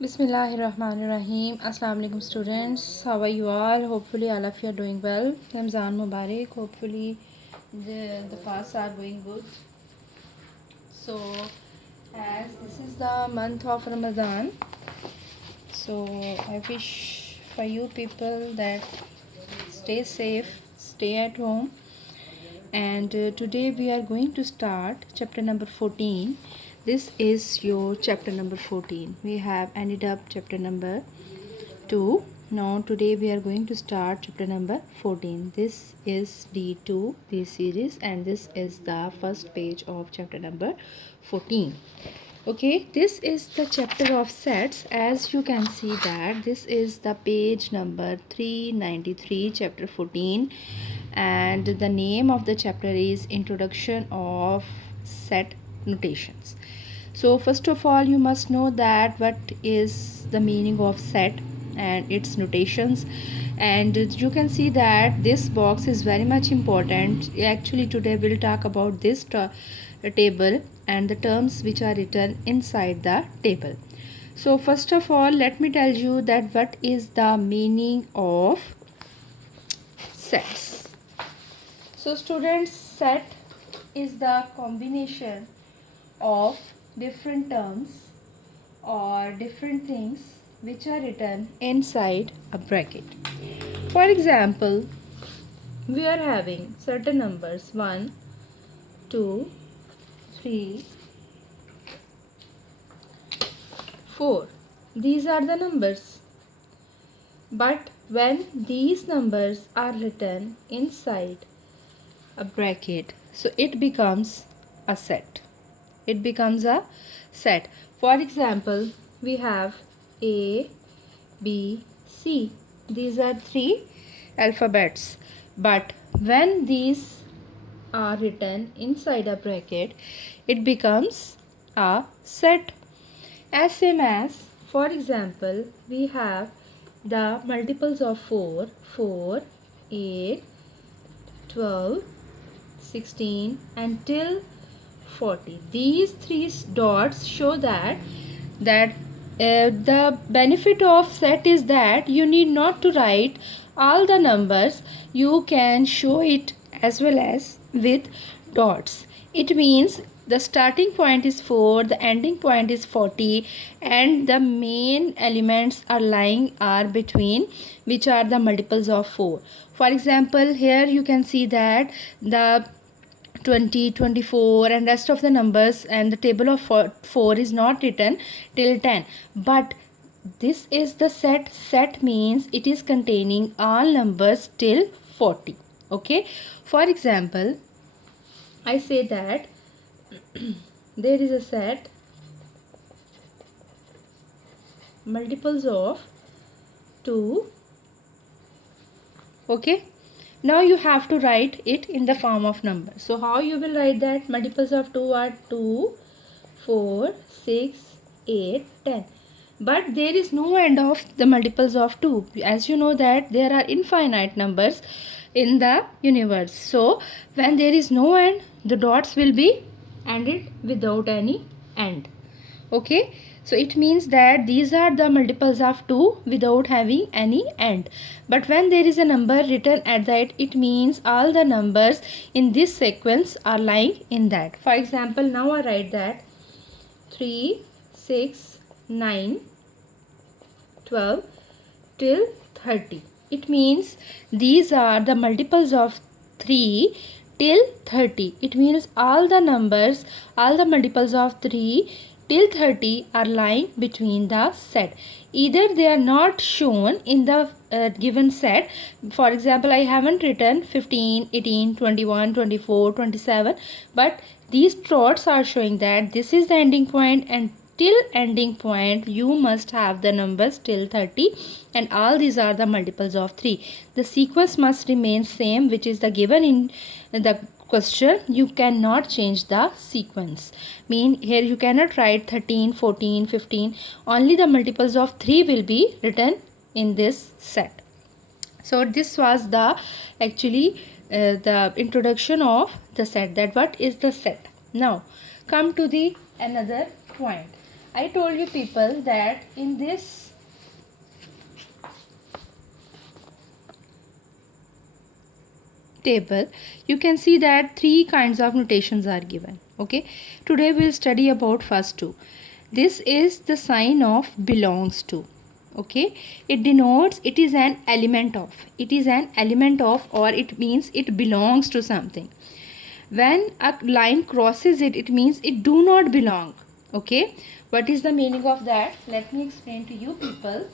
Bismillahirrahmanirrahim. Assalamu alaikum students. How are you all? Hopefully all of you are doing well. Ramzan Mubarak. Hopefully the fasts are going good. So as this is the month of Ramadan, so I wish for you people that stay safe, stay at home. And today we are going to start chapter number 14. This is your chapter number 14. We have ended up chapter number 2. Now today we are going to start chapter number 14. This is D2 this series, and this is the first page of chapter number 14. Okay, this is the chapter of sets. As you can see that this is the page number 393, chapter 14, and the name of the chapter is Introduction of Set Notations. So first of all, you must know that what is the meaning of set and its notations. And you can see that this box is very much important. Actually today we'll talk about this table and the terms which are written inside the table. So first of all, let me tell you that what is the meaning of sets. So students, set is the combination of different terms or different things which are written inside a bracket. For example, we are having certain numbers 1, 2, 3, 4. These are the numbers. But when these numbers are written inside a bracket, so it becomes a set. It becomes a set. For example, we have A, B, C. These are 3 alphabets. But when these are written inside a bracket, it becomes a set. As same as, for example, we have the multiples of 4, 4, 8, 12, 16 until 40. These 3 dots show that the benefit of set is that you need not to write all the numbers. You can show it as well as with dots. It means the starting point is 4, the ending point is 40, and the main elements are lying are between, which are the multiples of 4. For example, here you can see that the 20, 24 and rest of the numbers and the table of 4 is not written till 10, but this is the set. Set means it is containing all numbers till 40. Okay, for example, I say that there is a set multiples of 2. Okay, now you have to write it in the form of number. So how you will write that? Multiples of 2 are 2, 4, 6, 8, 10. But there is no end of the multiples of 2. As you know that there are infinite numbers in the universe. So when there is no end, the dots will be ended without any end. Okay, so it means that these are the multiples of 2 without having any end. But when there is a number written at that, it means all the numbers in this sequence are lying in that. For example, now I write that 3, 6, 9, 12 till 30. It means these are the multiples of 3 till 30. It means all the numbers, all the multiples of 3 till 30 are lying between the set. Either they are not shown in the given set. For example, I haven't written 15, 18, 21, 24, 27, but these dots are showing that this is the ending point, and till ending point you must have the numbers till 30, and all these are the multiples of 3. The sequence must remain same, which is the given in the question. You cannot change the sequence. Mean here you cannot write 13, 14, 15. Only the multiples of 3 will be written in this set. So this was the actually the introduction of the set, that what is the set. Now come to the another point. I told you people that in this table you can see that three kinds of notations are given. Okay, today we'll study about first two. This is the sign of belongs to. Okay, it denotes it is an element of, it is an element of, or it means it belongs to something. When a line crosses it, it means it do not belong. Okay, what is the meaning of that? Let me explain to you people.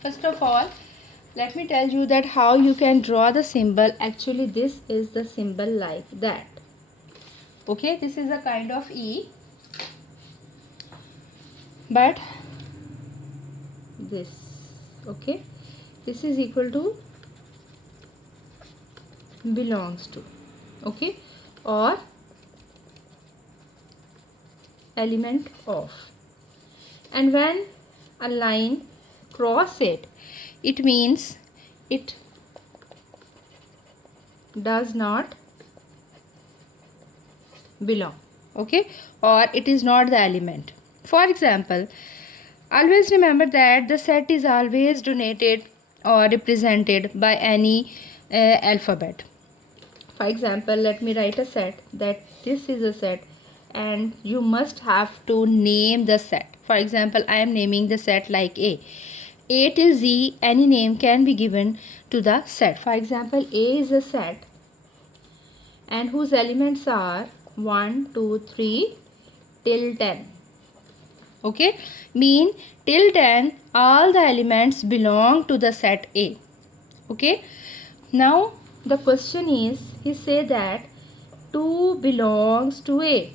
First of all, let me tell you that how you can draw the symbol. Actually this is the symbol like that. Okay, this is a kind of E, but this, okay, this is equal to belongs to, okay, or element of. And when a line cross it, it means it does not belong, okay, or it is not the element. For example, always remember that the set is always denoted or represented by any alphabet. For example, let me write a set that this is a set, and you must have to name the set. For example, I am naming the set like A till Z. Any name can be given to the set. For example, A is a set and whose elements are 1, 2, 3 till 10. Okay, mean till 10 all the elements belong to the set A. Okay, now the question is, he say that 2 belongs to A.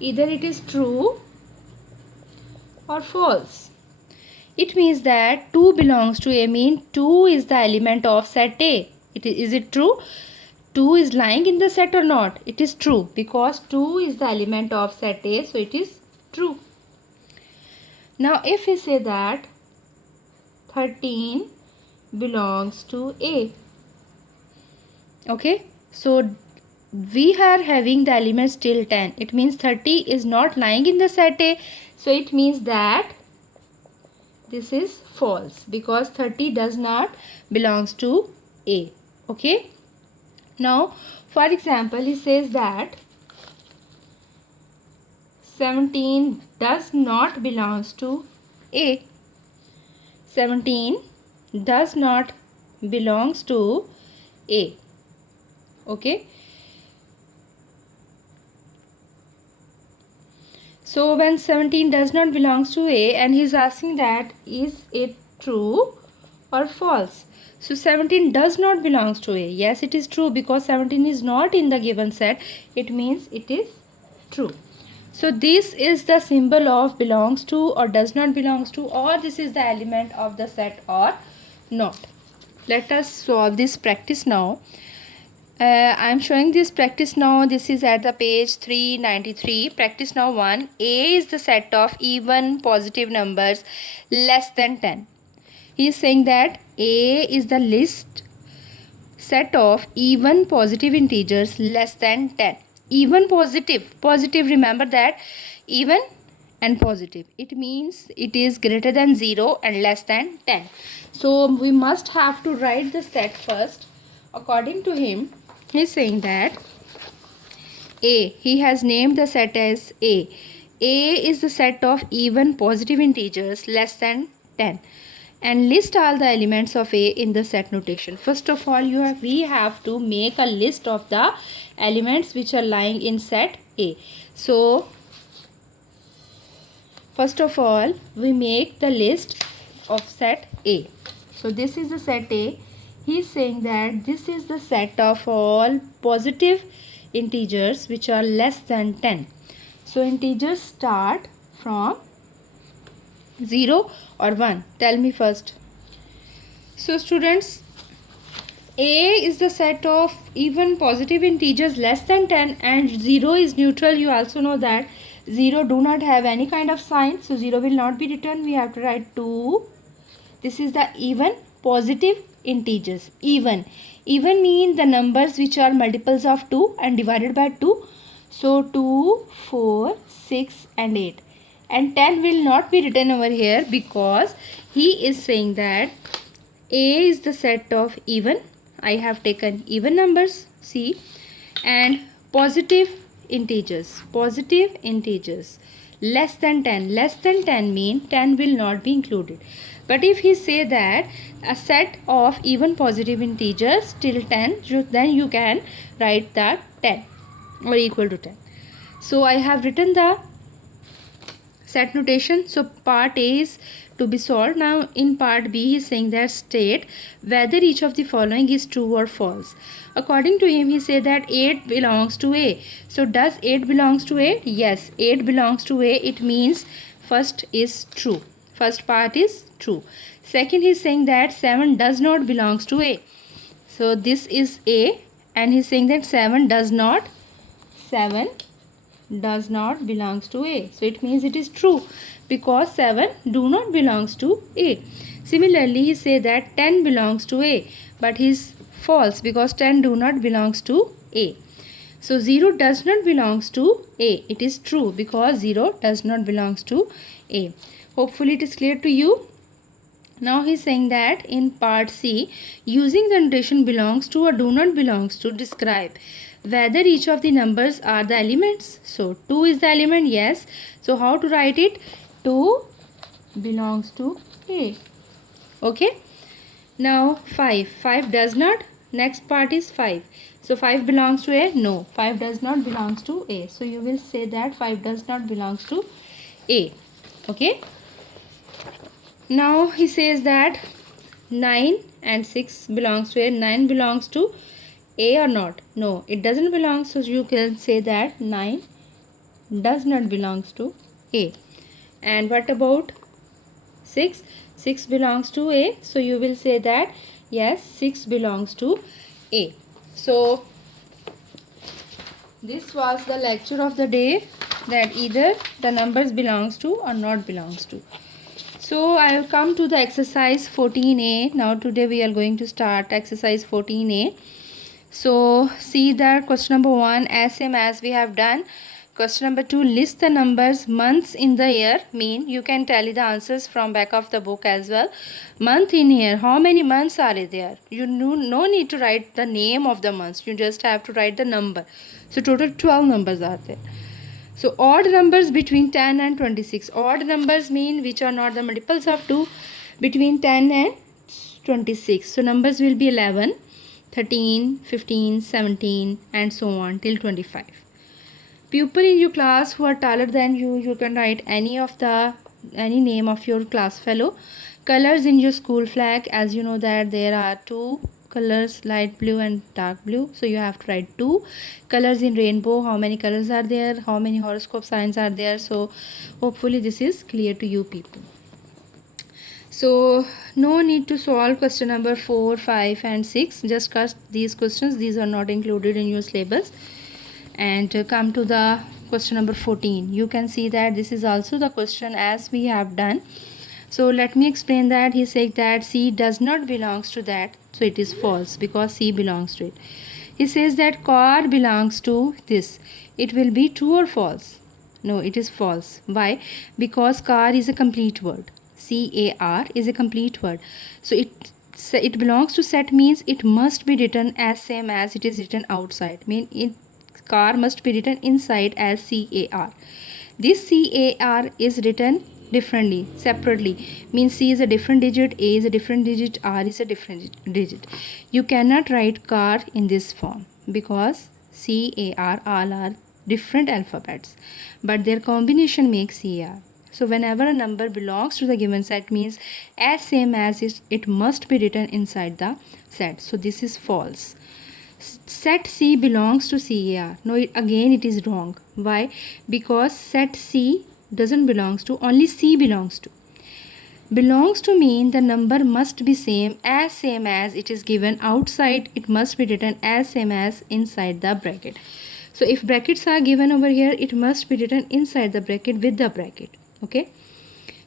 Either it is true or false. It means that 2 belongs to A mean 2 is the element of set A. Is it true? 2 is lying in the set or not? It is true, because 2 is the element of set A, so it is true. Now if we say that 13 belongs to A, okay, so we are having the elements till 10. It means 30 is not lying in the set A, so it means that this is false, because 30 does not belongs to A. Okay, now for example, he says that 17 does not belongs to A. 17 does not belongs to A. Okay, so when 17 does not belongs to A, and he is asking that is it true or false. So 17 does not belongs to A. Yes, it is true, because 17 is not in the given set. It means it is true. So this is the symbol of belongs to or does not belongs to, or this is the element of the set or not. Let us solve this practice now. I am showing this practice now. This is at the page 393. Practice now 1. A is the set of even positive numbers less than 10. He is saying that A is the list set of even positive integers less than 10. Even positive, remember that even and positive, it means it is greater than 0 and less than 10. So we must have to write the set first. According to him, he is saying that A, he has named the set as A. A is the set of even positive integers less than 10, and list all the elements of A in the set notation. First of all, we have to make a list of the elements which are lying in set A. So first of all, we make the list of set A. So this is the set A. He is saying that this is the set of all positive integers which are less than 10. So integers start from 0 or 1. Tell me first. So students, A is the set of even positive integers less than 10, and 0 is neutral. You also know that 0 do not have any kind of sign, so 0 will not be written. We have to write 2. This is the even positive integers. Even mean the numbers which are multiples of 2 and divided by 2. So 2, 4, 6 and 8. and 10 will not be written over here because he is saying that A is the set of even. I have taken even numbers, C, and positive integers. Positive integers less than 10. Less than 10 mean 10 will not be included. But if he say that a set of even positive integers till 10, then you can write that 10 or equal to 10. So I have written the set notation. So part A is to be solved. Now in part B he is saying that state whether each of the following is true or false. According to him, he said that 8 belongs to A. So does 8 belongs to A? Yes, 8 belongs to A. It means first is true. First part is true. Second, he is saying that 7 does not belongs to A. So this is A, and he is saying that 7 does not belongs to A. So it means it is true because 7 do not belongs to A. Similarly, he say that 10 belongs to A, but he is false because 10 do not belongs to A. So 0 does not belongs to A. It is true because 0 does not belongs to A. Hopefully it is clear to you. Now he is saying that in part C, using the notation belongs to or do not belongs to, describe whether each of the numbers are the elements. So 2 is the element, yes. So how to write it? 2 belongs to A. Okay. Now 5 does not. Next part is 5. So 5 belongs to A? No, 5 does not belongs to A. So you will say that 5 does not belongs to A. Okay. Now he says that 9 and 6 belongs to A. 9 belongs to A or not? No, it doesn't belong. So you can say that 9 does not belongs to A. And what about 6? 6 belongs to A. So you will say that yes, 6 belongs to A. So this was the lecture of the day, that either the numbers belongs to or not belongs to. So I will come to the exercise 14a. Now today we are going to start exercise 14a. So see that question number 1 as same as we have done. Question number 2, list the numbers months in the year. Mean you can tally the answers from back of the book as well. Month in year, how many months are there? You no need to write the name of the months. You just have to write the number. So total 12 numbers are there. So odd numbers between 10 and 26. Odd numbers mean which are not the multiples of 2, between 10 and 26. So numbers will be 11, 13, 15, 17 and so on till 25. People in your class who are taller than you, you can write any name of your class fellow. Colors in your school flag, as you know that there are 2 colors, light blue and dark blue, so you have to write 2. Colors in rainbow, how many colors are there, how many horoscope signs are there. So hopefully this is clear to you people. So no need to solve question number 4, 5 and 6. Just cast these questions. These are not included in your syllabus. And come to the question number 14. You can see that this is also the question as we have done. So let me explain that. He said that C does not belongs to that. So it is false because C belongs to it. He says that car belongs to this. It will be true or false? No, it is false. Why? Because car is a complete word. C-A-R is a complete word. So it belongs to set means it must be written as same as it is written outside. Car must be written inside as C-A-R. This C-A-R is written differently, separately. Means C is a different digit, A is a different digit, R is a different digit. You cannot write car in this form because C-A-R all are different alphabets, but their combination makes C-A-R. So whenever a number belongs to the given set means as same as it must be written inside the set. So this is false. Set C belongs to CAR. No, again it is wrong. Why? Because set C doesn't belongs to, only C belongs to. Belongs to mean the number must be same as it is given outside. It must be written as same as inside the bracket. So if brackets are given over here, it must be written inside the bracket with the bracket. Okay.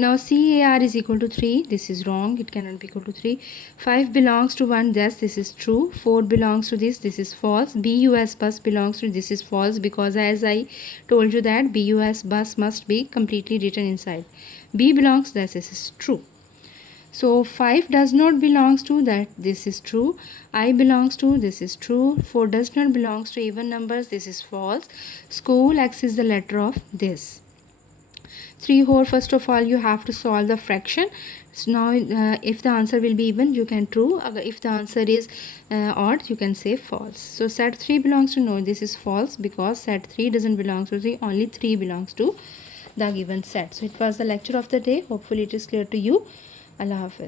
Now CAR is equal to 3. This is wrong. It cannot be equal to 3. 5 belongs to 1. Yes, this is true. 4 belongs to this. This is false. BUS bus belongs to this is false, because as I told you that BUS bus must be completely written inside. B belongs, this is true. So 5 does not belongs to that, this is true. I belongs to, this is true. 4 does not belongs to even numbers, this is false. School X is the letter of this. 3 4, first of all you have to solve the fraction. So now if the answer will be even, you can true. If the answer is odd, you can say false. So set 3 belongs to, no, this is false, because set 3 doesn't belong to 3, only 3 belongs to the given set. So it was the lecture of the day. Hopefully it is clear to you. Allah Hafiz.